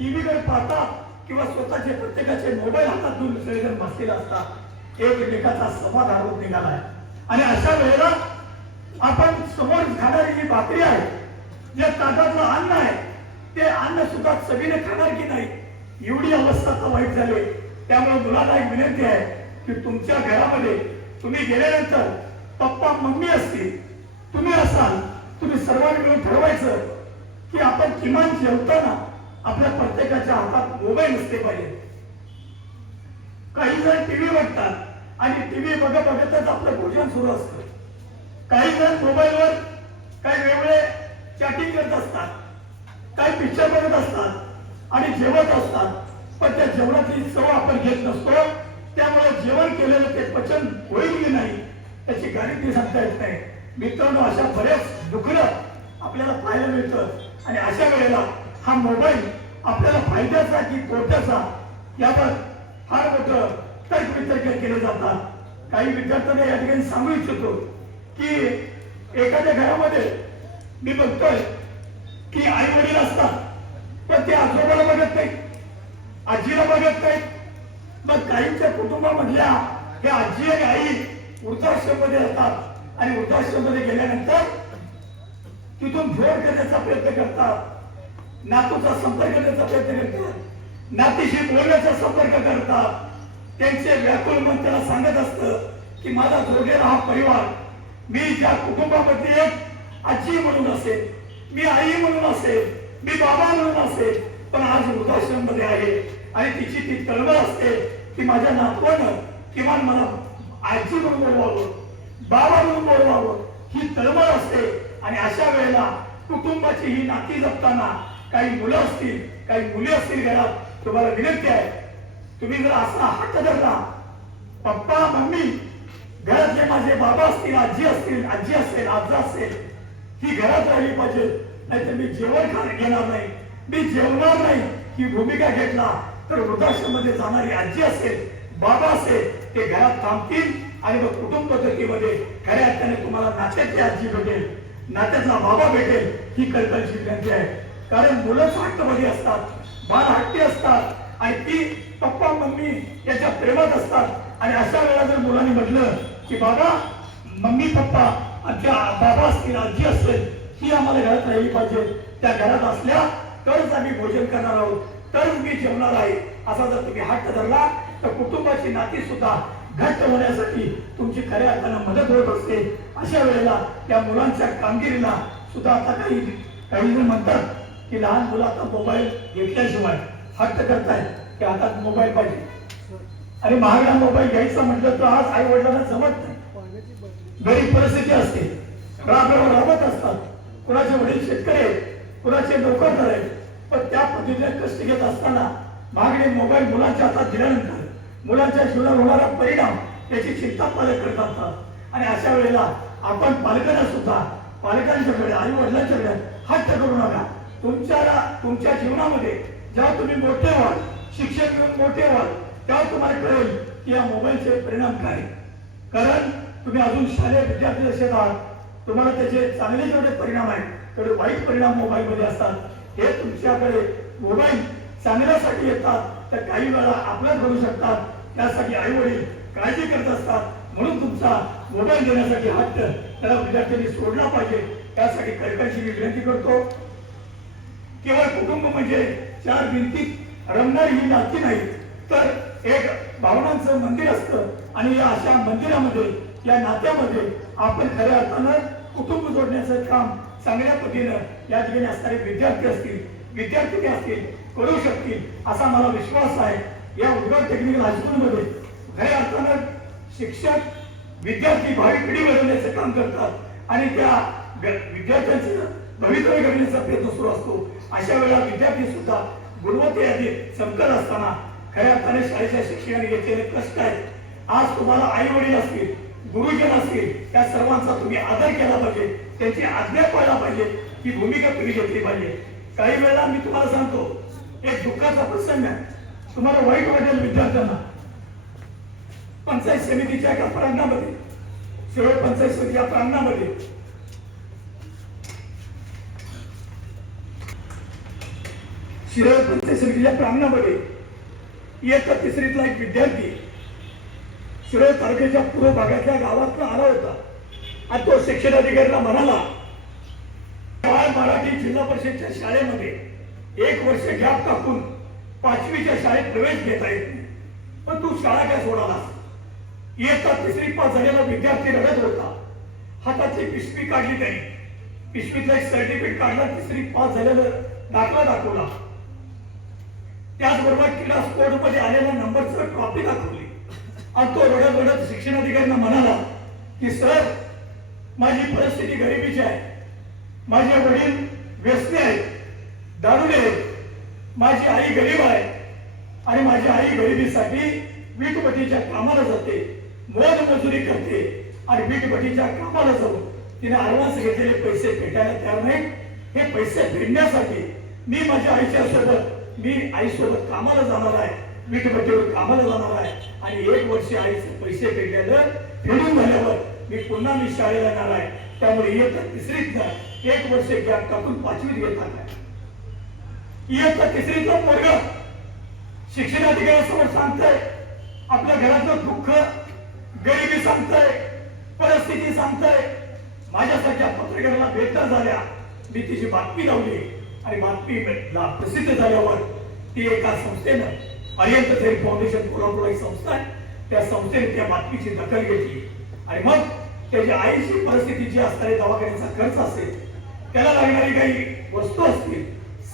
टीव्हीकडे पाहतात किंवा स्वतःचे प्रत्येकाचे मोबाईल हातात घेऊन दुसरेजण बसलेले असतात. एकमेकाचा संवाद हरवत निघालाय. आणि अशा वेळेला आपण समोर खाणारी जी भाकरी आहे जे ताटातलं अन्न आहे ते अन्न सुद्धा सगळीने खाणार की नाही एवढी अवस्था तर वाईट झाली त्यामुळे मुलाला एक विनंती आहे की तुमच्या घरामध्ये तुम्ही गेल्यानंतर पप्पा मम्मी असतील तुम्ही असाल तुम्ही सर्वांनी मिळून ठरवायचं की आपण किमान जेवताना आपल्या प्रत्येकाच्या हातात मोबाईल असले पाहिजे. काही जण टीव्ही बघतात आणि टीव्ही बघत बघतच आपलं भोजन सुरू असतं. काही जण मोबाईलवर काही वेगळे चॅटिंग करत असतात. काही पिक्चर बघत असतात आणि जेवत असतात. पण त्या जेवणाची चव आपण घेत नसतो. त्यामुळे जेवण केलेलं ते पचन होईल की नाही त्याची गॅरंटी सांगता येत नाही. मित्रांनो अशा बऱ्याच दुखणं आपल्याला पाहायला मिळतं. आणि अशा वेळेला हा मोबाईल आपल्याला फायद्याचा की तोट्याचा यावर फार मोठं तर्क वितर्क केले जातात. काही विद्यार्थ्यांना या ठिकाणी सांगू इच्छितो की एखाद्या घरामध्ये मी बघतोय की आई वडील असतात पण ते आजोबाला बघत नाही आजीला बघत नाही मग काहींच्या कुटुंबामधल्या हे आजी आणि आई वृद्धाश्रममध्ये असतात आणि वृद्धाश्रममध्ये गेल्यानंतर तिथून जोड करण्याचा प्रयत्न करतात. नातूचा संपर्क करण्याचा प्रयत्न करतात नातीशी बोलण्याचा संपर्क करतात. त्यांचे व्याकुळ मन त्याला सांगत असत की माझा जोडलेला हा परिवार मी ज्या कुटुंबामध्ये एक आजी म्हणून असेल मी आई म्हणून असेल मी बाबा म्हणून असेल पण आज वृद्धाश्रममध्ये आहे आणि तिची ती तळमळ असते की माझ्या नातवानं किमान मला आजी म्हणून बोलवावं बाबा म्हणून बोलवावं. ही तळमळ असते आणि अशा वेळेला कुटुंबाची ही नाती जपताना काही मुलं असतील काही मुली असतील घरात तुम्हाला विनंती आहे तुम्ही जर असा हट्ट धरला पप्पा मम्मी घरातले माझे बाबा असतील आजी असतील आजी असेल आजा असेल ही घरात राहिली पाहिजे. नाहीतर मी जेवण खा घेणार नाही मी जेवणार नाही ही भूमिका घेतला तर वृद्धाश्रममध्ये जाणारी आजी असेल बाबा असेल ते घरात थांबतील आणि मग कुटुंब पद्धतीमध्ये खऱ्या अर्थाने तुम्हाला नात्याची आजी भेटेल नात्याचा बाबा भेटेल ही कल्पनेची विनंती आहे. कारण मुलं हट्टमध्ये असतात बाल हट्टी असतात आणि ती पप्पा मम्मी याच्या प्रेमात असतात. आणि अशा वेळेला जर मुलांनी म्हटलं की बाबा मम्मी पप्पा आमच्या बाबा असतील आजी असेल ही आम्हाला घरात राहिली पाहिजे. त्या घरात असल्या तरच आम्ही भोजन करणार आहोत तरच मी जेवणार आहे. असा जर तुम्ही हट्ट धरला तर कुटुंबाची नाती सुद्धा घट्ट होण्यासाठी तुमची खऱ्या अर्थानं मदत होत असते. अशा वेळेला त्या मुलांच्या कामगिरीला सुद्धा आता काही काही जण म्हणतात की लहान मुलं आता मोबाईल घेतल्याशिवाय हट्ट करतायत की आता मोबाईल पाहिजे. आणि महागडा मोबाईल घ्यायचा म्हटलं तर आज आई वडिलांना जमत नाही. गरीब परिस्थिती असते. राबरावर राबत असतात. कुणाचे वडील शेतकरी आहेत कुणाचे नोकरदार आहेत. पण त्या पद्धतीने कष्ट घेत असताना महागडे मोबाईल मुलांच्या हातात दिल्यानंतर मुलांच्या जीवनावर होणारा परिणाम याची चिंता पालक करत असतात आणि अशा वेळेला आपण पालकांना सुद्धा पालकांच्याकडे आई वडिलांच्याकडे हट्ट करू नका. तुमच्या तुमच्या जीवनामध्ये जेव्हा तुम्ही मोठे व्हाल शिक्षक घेऊन मोठे व्हाल तेव्हा तुम्हाला कळेल की या मोबाईलचे परिणाम काय कारण तुम्ही अजून शालेय विद्यार्थी असे आहात तुम्हाला त्याचे चांगले जेवढे परिणाम आहेत तेवढे वाईट परिणाम मोबाईलमध्ये असतात. हे तुमच्याकडे मोबाईल चांगल्यासाठी येतात तर काही वेळा आपल्याच करू शकतात. त्यासाठी आई वडील काळजी करत असतात. म्हणून तुमचा मोबाईल देण्यासाठी हट्ट त्याला विद्यार्थ्यांनी सोडला पाहिजे. त्यासाठी कळकळीची विनंती करतो. केवळ कुटुंब म्हणजे चार भिंतीत रमणारी ही नाती नाही. तर एक भावनांचं मंदिर असतं आणि या अशा मंदिरामध्ये या नात्यामध्ये आपण खऱ्या अर्थानं कुटुंब जोडण्याचं काम चांगल्या पद्धतीनं या ठिकाणी असणारे विद्यार्थी असतील विद्यार्थी असतील करू शकतील असा मला विश्वास आहे. या उद्गार टेक्निकल हायस्कूलमध्ये खऱ्या अर्थानं शिक्षक विद्यार्थी भावी पिढी घडवण्याचं काम करतात आणि त्या विद्यार्थ्यांचं भवितव्य घडण्याचा प्रयत्न सुरू असतो. अशा वेळेला विद्यार्थी सुद्धा गुणवत्ते यादीत चमकत असताना खऱ्या अर्थाने शाळेच्या शिक्षकाने घेतलेले कष्ट आहेत. आज तुम्हाला आई वडील असतील गुरुजन असतील त्या सर्वांचा तुम्ही आदर केला पाहिजे. त्यांची आज्ञा पाळला पाहिजे ही भूमिका तुम्ही घेतली पाहिजे. काही वेळेला मी तुम्हाला सांगतो एक दुःखाचा प्रसंग आहे. तुम्हाला वाईट वाटेल विद्यार्थ्यांना. पंचायत समितीच्या एका प्रांगणामध्ये शिरोळ पंचायत समितीच्या प्रांगणामध्ये शिरळ पंचसमितीच्या प्रांगणामध्ये. इयत्ता तिसरीतला एक विद्यार्थी. शिरोळ तालुक्याच्या पूर्व भागातल्या गावातून आला होता. आणि तो शिक्षण अधिकाऱ्याला म्हणाला बाळ मराठी जिल्हा परिषदच्या शाळेमध्ये एक वर्ष गॅप टाकून पाचवीच्या शाळेत प्रवेश घेता येत नाही. पण तू शाळा काय सोडालास? इयत्ता तिसरी पास झालेला विद्यार्थी रडत होता. हाताची पिशवी काढली त्याने. पिशवीतला एक सर्टिफिकेट काढला तिसरी पास झालेलं दाखला दाखवला. त्याचबरोबर क्रीडा स्पोर्टमध्ये आलेल्या नंबरचं ट्रॉफी दाखवली. आणि तो रडत रडत शिक्षण अधिकाऱ्यांना म्हणाला की सर माझी परिस्थिती गरिबीची आहे. माझे वडील व्यस्त आहेत दारुडे आहेत. माझी आई गरीब आहे आणि माझी आई गरिबीसाठी वीटभट्टीच्या कामाला जाते मोज मजुरी करते आणि वीटभट्टीच्या कामाला जाऊन तिने ऍडव्हान्स घेतलेले पैसे फेटायला तयार नाही. हे पैसे फेडण्यासाठी मी माझ्या आईच्या सोबत मी आईसोबत कामाला जाणार आहे. वीटभट्टीवर कामाला जाणार आहे. आणि एक वर्ष आईचे पैसे फेडल्यानं फेडून झाल्यावर मी पुन्हा मी शाळेला येणार आहे. त्यामुळे इयत्ता तिसरीत एक वर्ष गॅप टाकून पाचवीत घेत आहे इयत्ता तिसरीतला वर्ग. शिक्षण अधिकाऱ्यासमोर सांगताय. आपल्या घरातलं दुःख गरिबी सांगताय. परिस्थिती सांगताय. माझ्यासारख्या पत्रकाराला बेकार झाल्या. मी तिची बातमी लावली. आणि बातमी प्रसिद्ध झाल्यावर ती एका संस्थेनं अरियंत थेरी फाउंडेशन कोल्हापूर ही संस्था आहे. त्या संस्थेने त्या बातमीची दखल घेतली. आणि मग त्याची आईची परिस्थिती जी असणारी दवाखान्याचा खर्च असेल त्याला लागणारी काही वस्तू असतील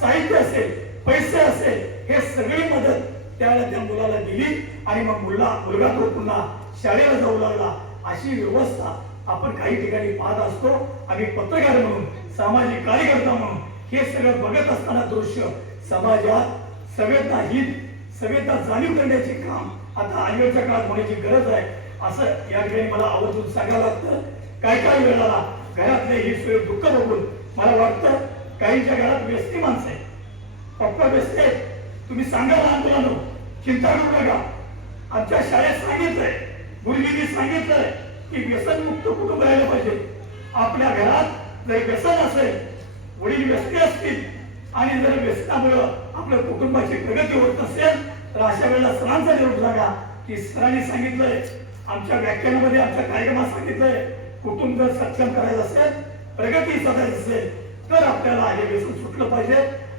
साहित्य असेल पैसे असेल हे सगळी मदत त्याला त्या मुलाला दिली. आणि मग मुला मुलगा तो पुन्हा शाळेला जाऊ लागला. अशी व्यवस्था आपण काही ठिकाणी पाहत असतो. आम्ही पत्रकार म्हणून सामाजिक कार्यकर्ता म्हणून हे सगळं बघत असताना दृश्य समाजात सगळ्यांना हित सगळ्यांना जाणीव करण्याचे काम आता अलीकडच्या काळात होण्याची गरज आहे. असं या ठिकाणी मला आवर्जून सांगायला लागतं. काय काय वेळाला घरातले ही सोय दुःख बघून मला वाटतं काहींच्या घरात व्यस्ती माणसं आहे पप्पा व्यस्त आहेत. तुम्ही सांगा लहान मुलांनो चिंता करू नका. आमच्या शाळेत सांगितलंय मुलगीने सांगितलंय की व्यसनमुक्त कुटुंब राहिलं पाहिजे. आपल्या घरात जर व्यसन असेल वडील व्यस्ती असतील आणि जर व्यसनामुळं आपल्या कुटुंबाची प्रगती होत नसेल तर अशा वेळेला सरांचा निरोप लागा की सरांनी सांगितलंय आमच्या व्याख्यानामध्ये आमच्या कार्यक्रमात सांगितलंय कुटुंब जर सक्षम करायचं असेल प्रगती साधायची असेल तर आपल्याला हे व्यसन सुटलं पाहिजे.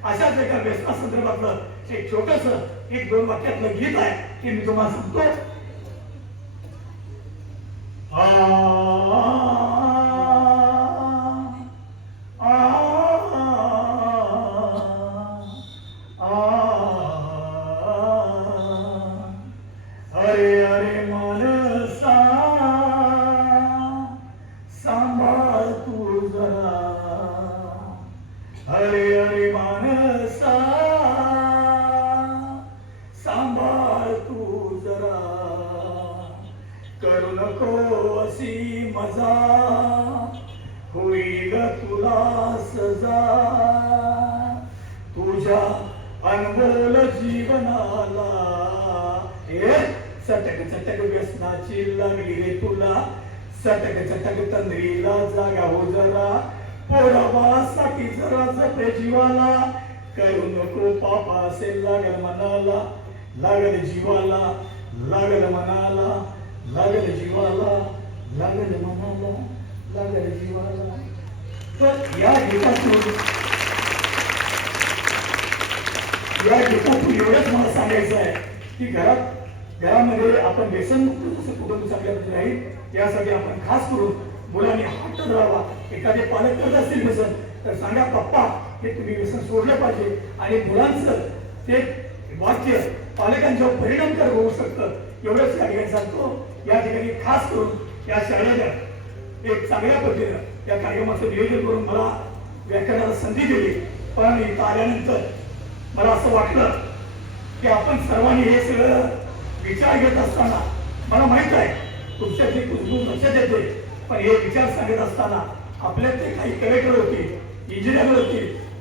अशाच एका व्यसना संदर्भातलं एक छोटस एक दोन वाक्यातलं गीत आहे ते मी तुम्हाला सांगतो. अरे अरे मानसा व्यसनाची लागली रे तुला. सटक चटक तंद्रीला जागा हो जरा. पोराबासाठी जरा जपे जीवाला. करू नको पापा असेल लागल मनाला. लागल जीवाला लागल मनाला. लागल जीवाला लागल मनाला लागल जीवाला. तर या गीतातून या गीतातून एवढंच मला सांगायचं आहे की घरात घरामध्ये आपण व्यसनमुक्त जसं कुटुंब आपल्याकडे राहील यासाठी आपण खास करून मुलांनी हात धरावा एखादे पालक करत असतील व्यसन तर सांगा पप्पा हे तुम्ही व्यसन सोडलं पाहिजे आणि मुलांचं ते वाक्य पालकांच्यावर परिणामकारक होऊ शकतं. एवढंच या ठिकाणी सांगतो. या ठिकाणी खास करून या शाळेला एक चांगल्या पद्धतीनं या कार्यक्रमाचं नियोजन करून मला व्याख्यानाला संधी दिली. पण इथं आल्यानंतर मला असं वाटलं की आपण सर्वांनी हे सगळं विचार घेत असताना मला माहीत आहे तुमच्यातली कुजबूज लक्षात येते पण हे विचार सांगत असताना आपल्यातले काही कलेक्टर होते इंजिनियर होते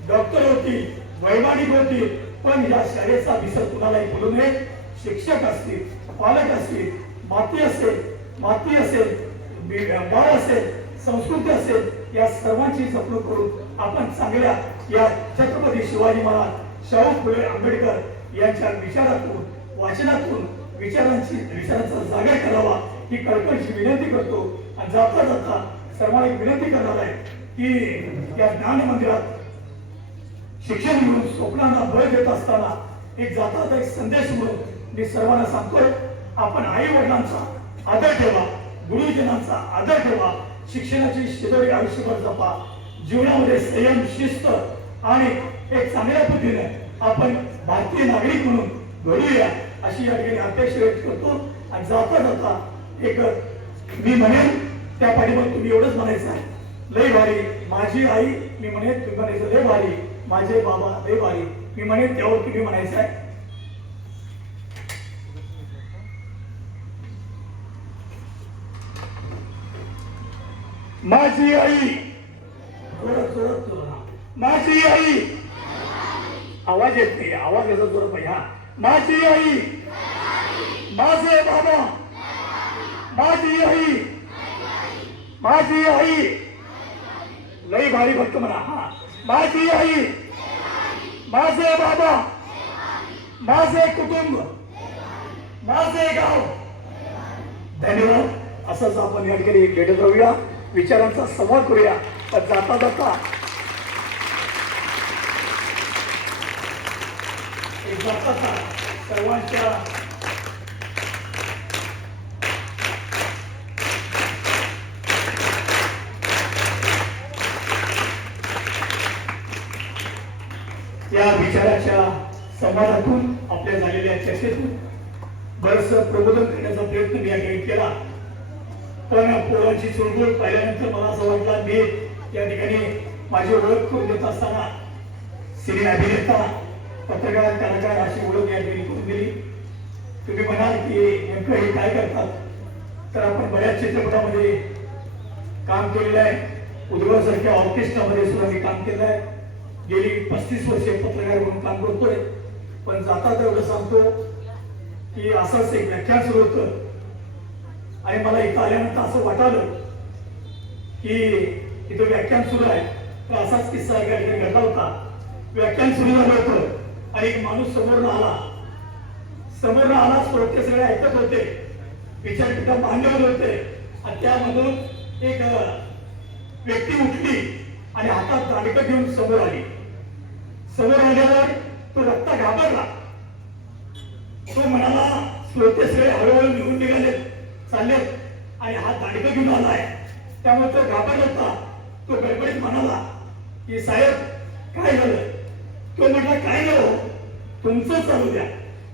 डॉक्टर होती वैमानिक होतील पण या शाळेचा विसर कुणालाही बोलू नये. शिक्षक असतील पालक असतील माती असेल माती असेल बाळ असेल संस्कृती असेल या सर्वांची जपणूक करून आपण चांगल्या या छत्रपती शिवाजी महाराज शाहू फुले आंबेडकर यांच्या विचारातून वाचनातून विचारांची विचारांचा जागा करावा. ही कळकळीची विनंती करतो. आणि जाता जाता सर्वांना एक विनंती करणार आहे की या ज्ञान मंदिरात शिक्षण म्हणून स्वप्नांना बळ देत असताना एक जाता एक संदेश म्हणून मी सर्वांना सांगतोय आपण आई वडिलांचा आदर ठेवा गुरुजनांचा आदर ठेवा शिक्षणाची शिदोरी आयुष्यभर जपा. जीवनामध्ये संयम शिस्त आणि एक चांगल्या पद्धतीने आपण भारतीय नागरिक म्हणून घडूया अशी या ठिकाणी अपेक्षा व्यक्त करतो. आणि जाता जाता एक मी म्हणेन त्या पाठीमध्ये तुम्ही एवढंच म्हणायचं आहे. लय भारी. माझी आई मी म्हणेन तुम्ही म्हणायचं लय भारी. माझे बाबा लय भारी. मी म्हणेन त्यावर तुम्ही म्हणायचं आहे. माझी आई. माझी आई. आवाज येत नाही. आवाज याचा जोर पाहिजे हा. माझी आई. माझे बाबा. माझी आई. माझी आई. लई भारी भक्त म्हणा. हा. माझी आई. माझे बाबा. माझे कुटुंब. माझे गाव. धन्यवाद. असंच आपण या ठिकाणी भेटत राहूया. विचारांचा संवाद करूया. पण जाता जाता एक जाता सर्वांच्या या विचाराच्या संवादातून आपल्या झालेल्या चर्चेतून बरस प्रबोधन करण्याचा प्रयत्न मी या ठिकाणी केला. पण पोरांची चुळबुळ पाहिल्यानंतर मला असं वाटलं मी या ठिकाणी माझी ओळख करून देत असताना सिने अभिनेता पत्रकार कलाकार अशी ओळख या ठिकाणी करून दिली. तुम्ही म्हणाल की नेमकं हे काय करतात? तर आपण बऱ्याच चित्रपटामध्ये काम केलेलं आहे. उद्भवासारख्या ऑर्केस्ट्रामध्ये सुद्धा मी काम केलं आहे. गेली पस्तीस वर्षे पत्रकार म्हणून काम करतोय. पण जाता एवढं सांगतो की असंच एक व्याख्यान सुरू होतं. आणि मला इथं आल्यानंतर असं वाटलं की इथं व्याख्यान सुरू आहे. तर असाच किस्सा एका ठिकाणी घडला होता. व्याख्यान सुरू झालं होतं. आणि एक माणूस समोर आला समोर आला श्रोते सगळे ऐकत होते. विचारपीठा मांडवत होते. आणि त्यामधून एक व्यक्ती उठली आणि हातात दांडकं घेऊन समोर आली. समोर आल्यावर तो रक्ता घाबरला. तो म्हणाला श्रोते सगळे हळूहळू निघून निघाले चाललेत आणि हा दांडकं घेऊन आलाय. त्यामुळे तो घाबरला होता. तो गडबडीत म्हणाला की साहेब काय झालं? तो म्हटला काय झालं? तुमचं चालू द्या.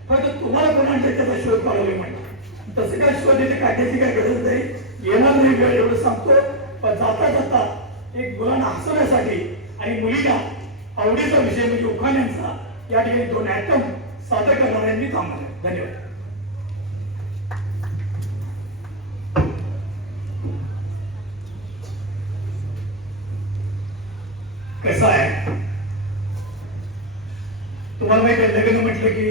फक्त तुम्हाला कोणाच्या त्याचा शोध काढावे म्हणतात तसं काय शोध येते काढण्याची काय गरज नाही. येणार नाही वेळ एवढं सांगतो. पण जाता जाता एक मुलांना हसवण्यासाठी आणि मुलीला आवडीचा विषय म्हणजे उखाण्यांचा या ठिकाणी दोन ऍटम सादर करणाऱ्यांनी थांबणार आहे. धन्यवाद. कसं आहे? तुम्हाला माहिती आहे लग्न म्हटलं की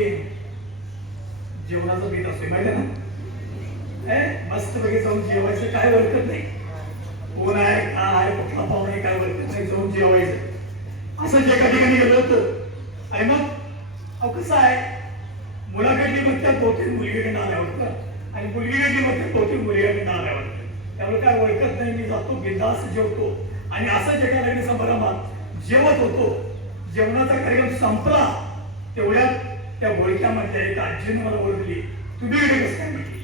जेवणाचं बीत असते माहिती आहे ना? मस्त पैकी जाऊन जेवायचं काय वर्कत नाही. कोण आहे काय आहे कुठला पाहुणे आहे, काय वरकत नाही जाऊन जेवायचं. असं एका ठिकाणी गेलं होतं. आणि मग अहो कसं आहे? मुलाकडली मग त्या बहुतेक मुलगीकडे आल्यावर आणि मुलगीकडली मग त्या बहुतेक मुलगीकडे आल्यावर त्यामुळे काय ओळखत नाही मी जातो बिंदास जेवतो. आणि असंच एका लग्न समारंभात जेवत होतो. जेवणाचा कार्यक्रम संपला. तेवढ्यात त्या बोळक्यामधल्या एका आजीनं मला ओळखली तुम्ही इकडे कसं काय म्हटली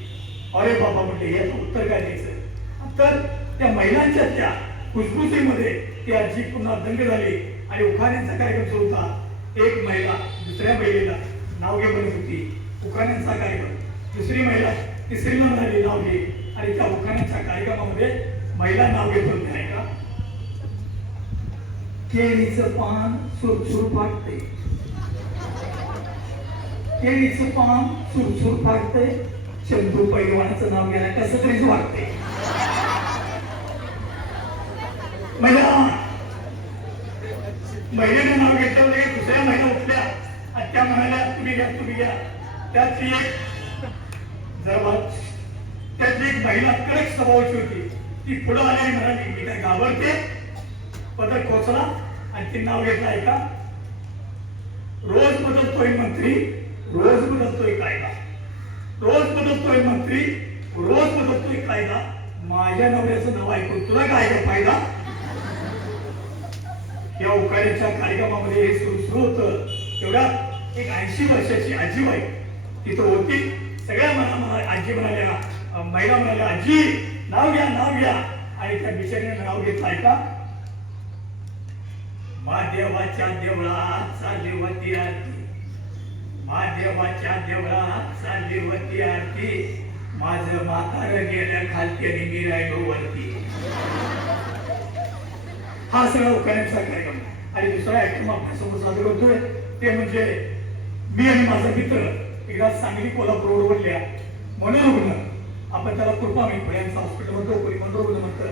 अरे बाबा म्हटले याचं उत्तर काय द्यायचं? तर त्या महिलांच्या त्या खुसखुसीमध्ये ती आजी पुन्हा दंग झाली आणि उखाण्यांचा कार्यक्रम सुरू होता. एक महिला दुसऱ्या महिलेला नाव घे म्हणत होती उखाण्यांचा कार्यक्रम. दुसरी महिला तिसरीला म्हणाली नाव घे आणि त्या उखाण्यांच्या कार्यक्रमामध्ये महिला नाव घेत होती नाही का केळीचं पान सुरसुर फाटते केळीचं पान सुरसुर फाटते चंदू पैलवानाचं नाव घ्यायला कसं तरीच वाटते महिला महिलेनं नाव घेतलं नाही दुसऱ्या महिला उठल्या. आणि त्या म्हणाल्या तुम्ही घ्या तुम्ही घ्या. त्यातली एक जरा त्यातली एक महिला कडक स्वभावाची होती. ती पुढं आली आणि म्हणाली मी काय घाबरते? पदर खोचला आणि ते नाव घेतलं ऐका. रोज बदलतोय मंत्री रोज बदलतोय कायदा. रोज बदलतोय मंत्री रोज बदलतोय कायदा. माझ्या नवऱ्याचं नाव ऐकून तुला काय का फायदा? या उकाड्याच्या कार्यक्रमामध्ये हे सुरू सुरू होतं. तेवढ्या एक ऐंशी वर्षाची आजी बाई. तिथं होती. सगळ्या मना म्हणा आजी म्हणाल्या महिला म्हणाल्या आजी नाव घ्या नाव घ्या. आणि त्या बिचारीने नाव घेतलं ऐका मा देवाच्या देवळात चालली होती महादेवाच्या देवळात चालली होती आरती. माझं म्हातार गेलं खालत्याने मी राहिलो वरती हा सगळा उखाण्याचा कार्यक्रम. आणि दुसरा ऍक्टिव्ह आपल्यासमोर सादर करतोय ते म्हणजे मी आणि माझा मित्र एकदा सांगली कोल्हापूर रोडवरल्या मनोरुग्ण. आपण त्याला कृपा मी पुण्याचं हॉस्पिटल म्हणतो कोणी मनोरुग्ण म्हणतं.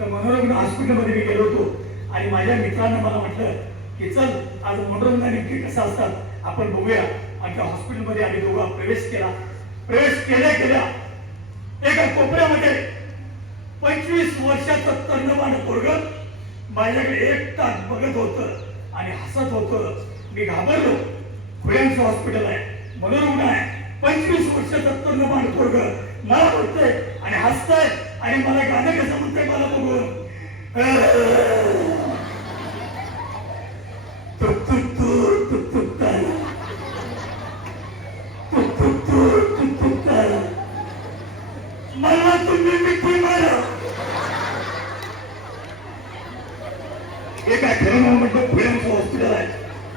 तर मनोरुग्ण हॉस्पिटलमध्ये मी गेलो होतो. आणि माझ्या मित्रांना मला म्हटलं की चल आज मनोरंजन नेमके कसं असतात? आपण बघूया. आणि त्या हॉस्पिटलमध्ये आम्ही दोघा प्रवेश केला. प्रवेश केल्या केल्या एका कोपऱ्यामध्ये पंचवीस वर्षाचं तरुणवान पोरग माझ्याकडे एक तास बघत होत आणि हसत होत. मी घाबरलो. खुळ्यांचं हॉस्पिटल आहे. मनोरुग्ण आहे. पंचवीस वर्षाचं तरुणवान पोरग मला बघतंय आणि हसतंय आणि मला गाणं कसं म्हणतंय मला बघून.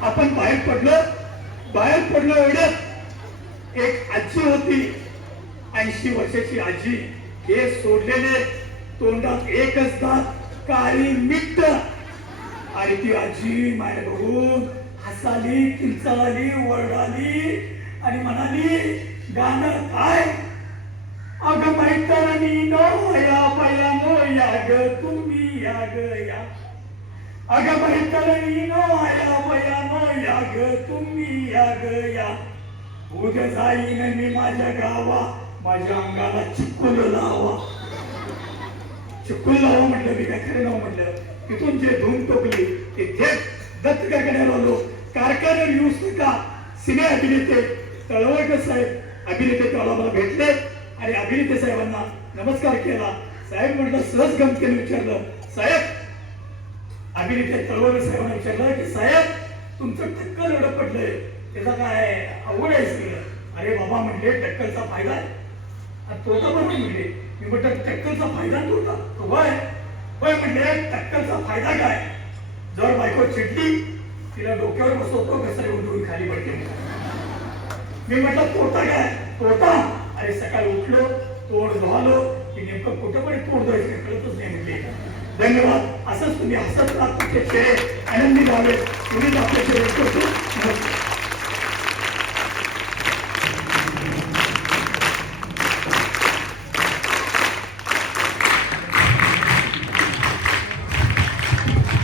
आपण बाहेर पडलो बाहेर पडलो एवढ्यात एक आजी होती ऐंशी वर्षाची आजी. हे सोडलेले तोंडात एकच दात काळी मिट्ट. आणि ती आजी माझ्या बघून हसाली किंचाळली वरडाली आणि म्हणाली गाणं काय? अग मैत्रिणी नो या पाया नो या ग तुम्ही या ग या. अग मैत्रिणी नो आया वया नो या ग तुम्ही या ग या उद्या जाईन मी माझ्या गावा माझ्या अंगाला चिकुल लावा चिपकून लावा म्हटलं मी काय खरं नाव म्हटलं तिथून जे धूम टोकली ते थेट दत्त कारखान्याला आलो कारखान्यावर येऊच नका सिने अभिनेते तळवळकर साहेब अभिनेते तळाला मला भेटले आणि अभिनेते साहेबांना नमस्कार केला. साहेब म्हटलं सहज गमतीने विचारलं. साहेब अभिनेते तळवळकर साहेबांना विचारलं की साहेब तुमचं टक्कल एवढं पडलंय. त्याचा काय अवघड आहे सगळं. अरे बाबा म्हटले टक्कलचा फायदा आहे. आणि तोटा पण नाही म्हणले. मी म्हटलं टक्कलचा फायदा तोटा तो वय होय म्हणले टक्कलचा फायदा काय? जर बायको चिडली तिला डोक्यावर बसवतो घसरे उडवून खाली पडते. मी म्हटलं तोटा काय? तोटा? अरे सकाळी उठलो तोड धुवालो की नेमकं कुठं पण तोड धुवायचं कळतच नाही म्हणले. धन्यवाद. असंच तुम्ही हसत राहा तुमचे चेहरे आनंदी राहावे तुम्ही आपले चेहरे करतो